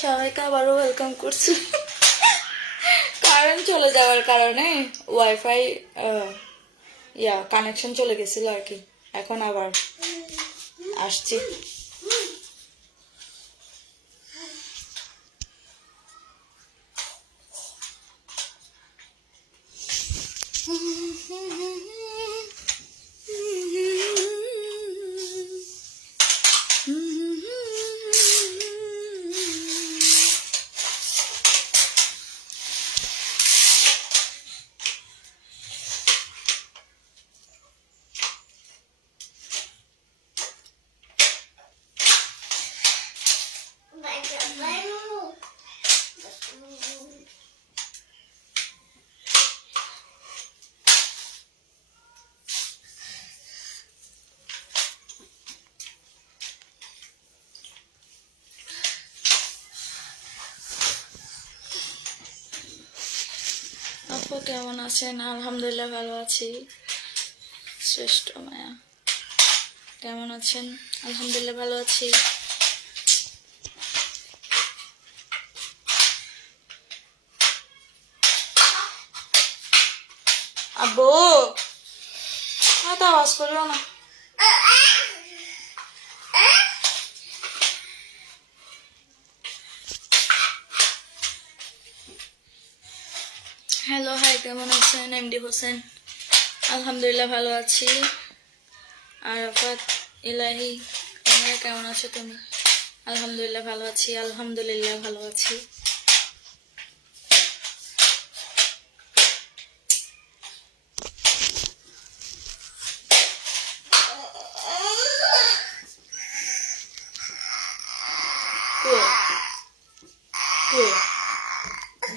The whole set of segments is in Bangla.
সবাইকে আবারও ওয়েলকাম করছি। কারেন্ট চলে যাওয়ার কারণে ওয়াইফাই কানেকশন চলে গেছিল আর কি, এখন আবার আসছি। আপু কেমন আছেন? আলহামদুলিল্লাহ ভালো আছি। শ্রেষ্ঠ মায়া কেমন আছেন? আলহামদুলিল্লাহ ভালো আছি। আব্বু এত আওয়াজ করলো না। হ্যালো, হাই, কেমন আছেন? এমডি হোসেন আলহামদুলিল্লাহ ভালো আছি। আরাফাত ইলাহি তোমরা কেমন আছো? তুমি? আলহামদুলিল্লাহ ভালো আছি, আলহামদুলিল্লাহ ভালো আছি।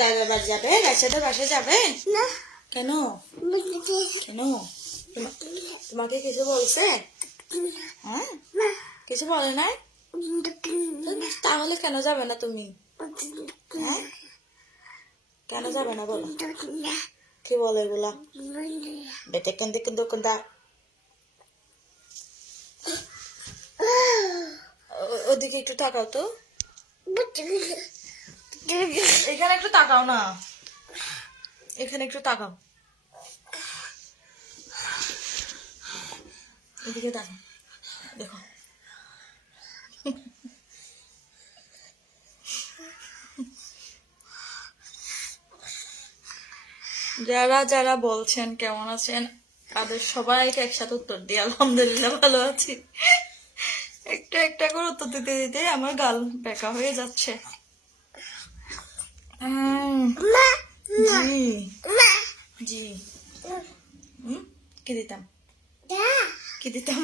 দাদা বাড়ি যাবে? রাইসাদের বাসায় যাবে না? কেন কেন? তোমাকে কিছু বলছে? হ্যাঁ, কিছু বলে নাই? তাহলে কেন যাবে না তুমি? হ্যাঁ, কেন যাবে না বলো? কি বলে এগুলা? বেটে কেন্দে কিন্তু কোনটা ওদিকে একটু তাকাও তো, এখানে একটু তাকাও না, এখানে একটু তাকাও, এদিকে তাকাও, দেখো। যারা যারা বলছেন কেমন আছেন তাদের সবাইকে একসাথে উত্তর দিই আলহামদুলিল্লাহ ভালো আছি। একটা একটা করে উত্তর দিতে দিতে আমার গাল বেঁকা হয়ে যাচ্ছে। জি জি, কি দিতাম? কি দিতাম?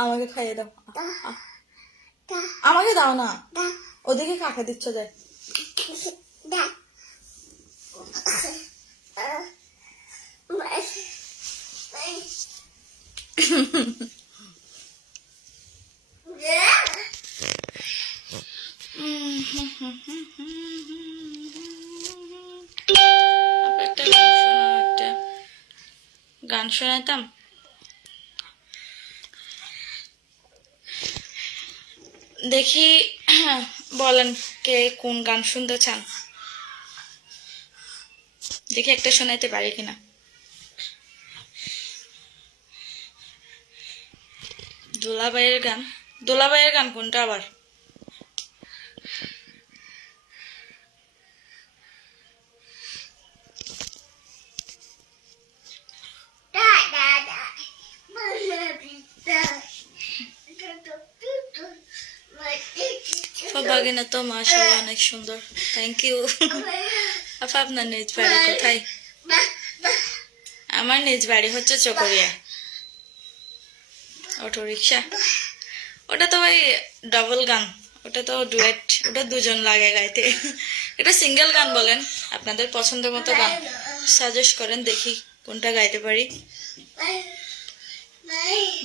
আমাকে খাইয়ে দাও, আমাকে দাও না, ওদিকে কাকে দিচ্ছ? যায় একটা গান শোনাইতাম। দেখি বলেন কে কোন গান শুনতে চান, দেখি একটা শোনাইতে পারি কিনা। দোলাবাইয়ের গান? দোলাবাইয়ের গান কোনটা আবার? বাগিনা তো মাশাআল্লাহ অনেক সুন্দর, থ্যাংক ইউ। আপা আপনার নিজ বাড়ি কোথায়? আমার নিজ বাড়ি হচ্ছে চকরিয়া। Auto rickshaw? ওটা তো ভাই ডাবল গান, ওটা তো ডুয়েট, ওটা দুজন লাগে গাইতে। এটা সিঙ্গেল গান বলেন, আপনাদের পছন্দের মতো গান সাজেস্ট করেন, দেখি কোনটা গাইতে পারি।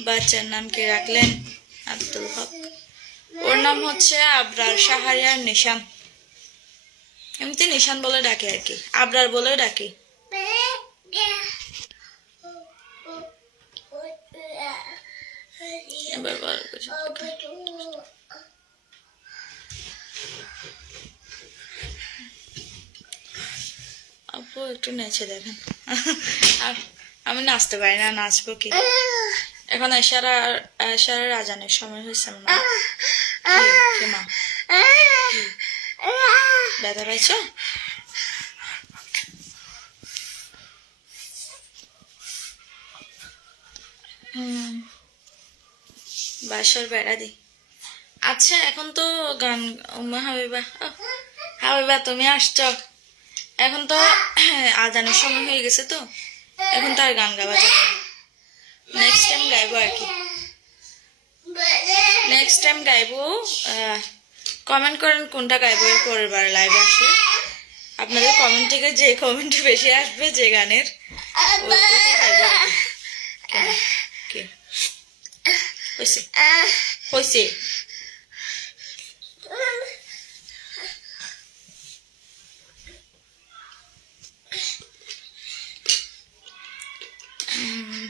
বাচ্চার নাম কি রাখলেন? আব্দুল হক। ওর নাম হচ্ছে আবরার শাহরিয়ার নিশান, এমনি নিশান বলে ডাকে আর কি, আবরার বলে ডাকি। এবার ভালো করে আপু একটু নেচে দেখেন। আমি নাচতে পারি না, নাচবো কি? এখন এশারার আজানের সময় হয়েছে না? কি মা ব্যথা পাইছো? বাসার বেড়া দি। আচ্ছা এখন তো গান হাবিবা, হাবিবা তুমি আসছো, এখন তো আজানের সময় হয়ে গেছে, তো এখন তো আর গান গাওয়া যাবে না। নেক্সট টাইম গাইবো আর কি, নেক্সট টাইম গাইবো। কমেন্ট করেন কোনটা গাইবো এর পরের বার লাইভে আসলে। আপনাদের কমেন্ট থেকে যে কমেন্ট বেশি আসবে যে গানের, ওইটা গাইবো আর কি। হয়েছে হয়েছে।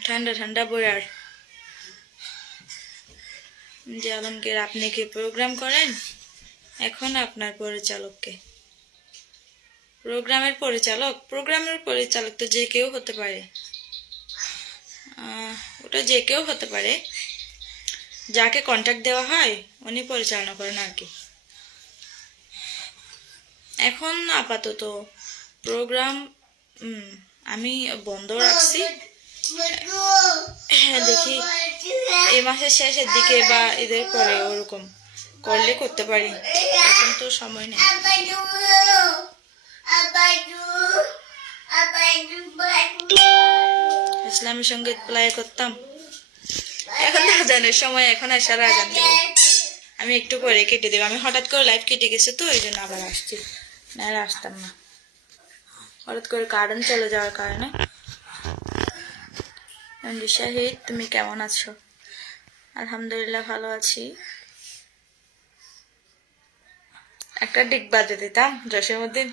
ঠান্ডা ঠান্ডা বইয়ার যে আলমগীর, আপনি কি প্রোগ্রাম করেন? এখন আপনার পরিচালককে, প্রোগ্রামের পরিচালক তো যে কেউ হতে পারে, ওটা যে কেউ হতে পারে, যাকে কন্ট্যাক্ট দেওয়া হয় উনি পরিচালনা করেন আর কি। এখন আপাতত প্রোগ্রাম আমি বন্ধ রাখছি। হ্যাঁ দেখি এই মাসের শেষের দিকে বা ঈদের পরে ওরকম করলে করতে পারি, এখন তো সময় নেই। ইসলামী সঙ্গীত প্লে করতাম, এখন আজানের সময়, এখন আসার আজান দেবে, আমি একটু পরে কেটে দেবো। আমি হঠাৎ করে লাইভ কেটে গেছে তো এই জন্য আবার আসছি, নাহলে আসতাম না, হঠাৎ করে কারেন্ট চলে যাওয়ার কারণে। শাহিদ তুমি কেমন আছো? আলহামদুলিল্লাহ ভালো আছি। একটা ডিগ বাজে দিতাম জসীমউদ্দিন,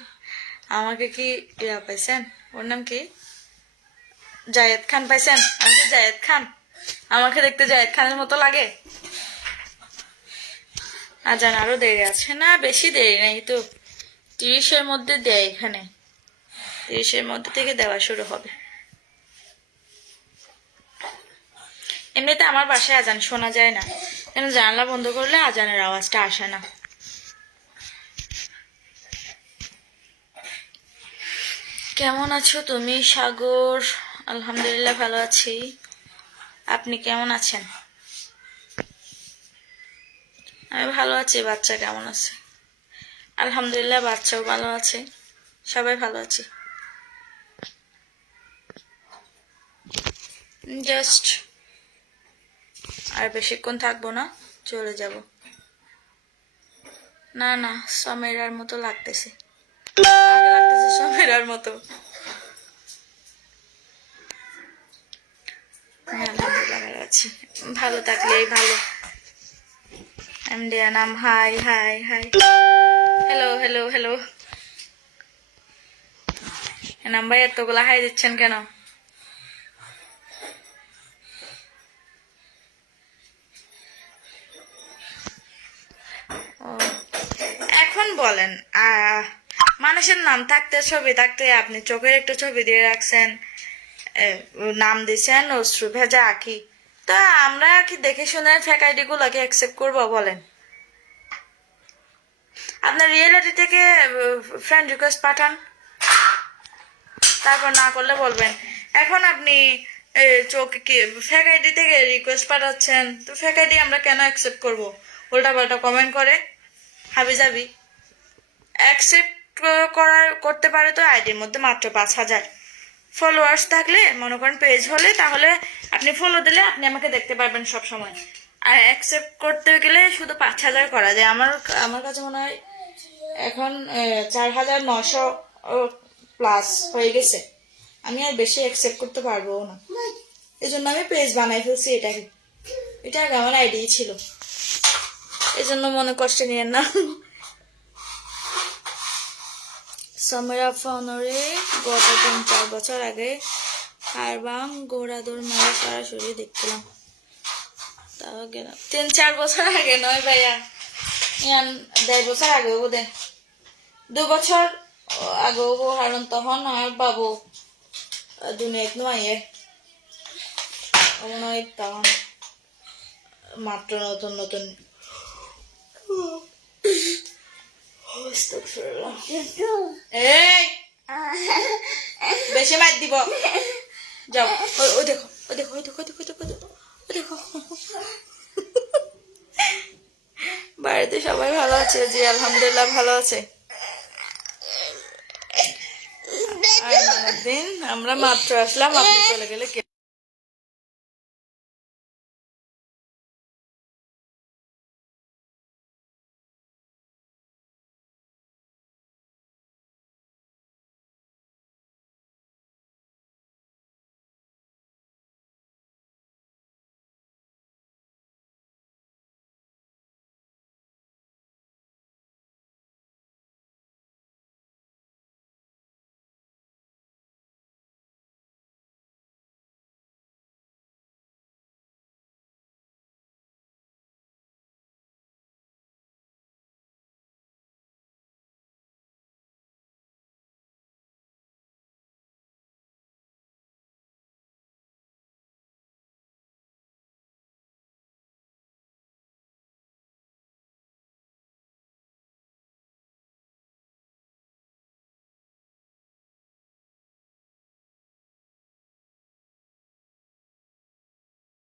আমাকে কি ইয়া পাইছেন, ওর নাম কি, জায়েদ খান পাইছেন? আমি কি জায়েদ খান? আমাকে দেখতে জায়েদ খানের মতো লাগে? আজান আরো দেরি আছে না, বেশি দেরি নাই তো, 30-এর মধ্যে দেয়, এখানে 30-এর মধ্যে থেকে দেওয়া শুরু হবে। এমনিতে আমার বাসায় আজান শোনা যায় না, কেন জানালা বন্ধ করলে আজানের আওয়াজটা আসে না। কেমন আছো তুমি সাগর? আলহামদুলিল্লাহ ভালো আছি, আপনি কেমন আছেন? আমি ভালো আছি। বাচ্চা কেমন আছে? আলহামদুলিল্লাহ বাচ্চাও ভালো আছে, সবাই ভালো আছি। জাস্ট আর বেশিক্ষণ থাকবো না, চলে যাব। না না, সমেরার মতো লাগতেছে, সমেরার মতো। আলহামদুলিল্লাহ ভালো আছি, ভালো থাকলেই ভালো। এমডিয়া নাম, high high high, hello hello hello. Number এতগুলা হাই দিচ্ছেন কেন? এখন বলেন, মানুষের নাম থাকতে ছবি থাকতে আপনি চোখের একটু ছবি দিয়ে রাখছেন, নাম দিচ্ছেন অশ্রু ভেজা আঁকি, তা আমরা কি দেখে শুনে ফেক আইডি গুলাকে অ্যাকসেপ্ট করবো? বলেন। আপনার রিয়েলিটি থেকে ফ্রেন্ড রিকোয়েস্ট পাঠান, তারপর না করলে বলবেন। এখন আপনি ফেক আইডি থেকে রিকোয়েস্ট পাঠাচ্ছেন, তো ফেক আইডি আমরা কেন অ্যাকসেপ্ট করবো? উল্টা পাল্টা কমেন্ট করে হাবি যাবি। অ্যাকসেপ্ট করতে পারে তো আইডির মধ্যে মাত্র 5,000 ফলোয়ার্স থাকলে, মনে করেন পেজ হলে, তাহলে আপনি ফলো দিলে আপনি আমাকে দেখতে পারবেন সব সময়। আর অ্যাকসেপ্ট করতে গেলে শুধু 5,000 করা যায়। আমার কাছে মনে হয় এখন 4,900 প্লাস হয়ে গেছে, আমি আর বেশি অ্যাকসেপ্ট করতে পারবো না, এই জন্য আমি পেজ বানাই ফেলছি। এটা আগে আমার আইডি ছিল, এই জন্য মনে কষ্ট নিয়েন না। সমীরা ফোনরে গত 3-4 বছর আগে হারবাং গোড়াদৌড় মেলা সরাসরি দেখছিলাম। তাও গেল 3-4 বছর আগে নয় ভাইয়া ইয়ান 1.5 বছর আগে হবো দে 2 বছর আগে হবো কারণ তখন আমার বাবু দুনিয়াত নয় নয় তখন মাত্র নতুন নতুন এই বেশি মার দিব যাও ও দেখো ও দেখো ও দেখো দেখো দেখো ও দেখো বাড়িতে সবাই ভালো আছে জি আলহামদুলিল্লাহ ভালো আছে আর দিন আমরা মাত্র আসলাম আপনি চলে গেলে